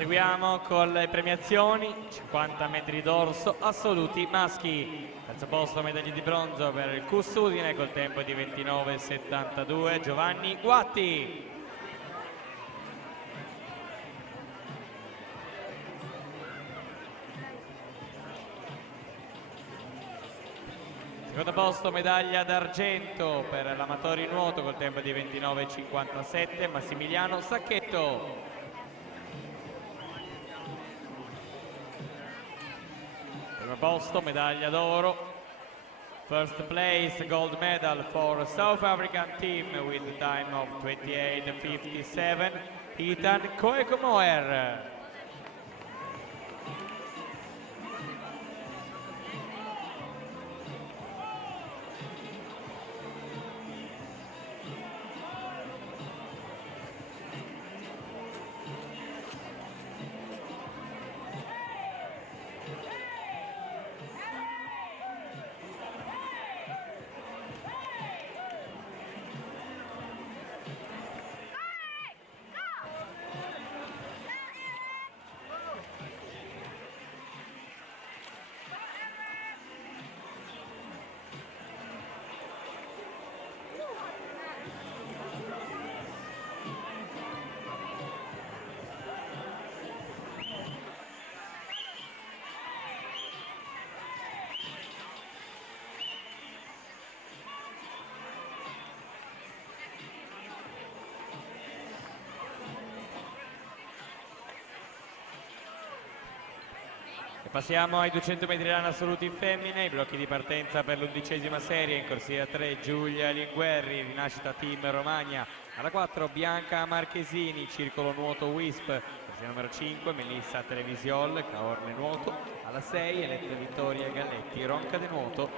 Proseguiamo con le premiazioni, 50 metri d'orso assoluti maschi. Terzo posto medaglia di bronzo per il CUS Udine col tempo di 29,72 Giovanni Guatti. Secondo posto medaglia d'argento per l'amatori nuoto col tempo di 29,57 Massimiliano Sacchetto. Primo posto medaglia d'oro. First place gold medal for South African team with the time of 28:57 Ethan Koekomoer. Passiamo ai 200 metri lana assoluti femmine, i blocchi di partenza per l'11ª serie, in corsia 3 Giulia Linguerri, Rinascita Team Romagna, alla 4 Bianca Marchesini, Circolo Nuoto WISP, corsia numero 5 Melissa Televisiol, Caorne Nuoto, alla 6 Eletta Vittoria Galletti, Ronca de Nuoto,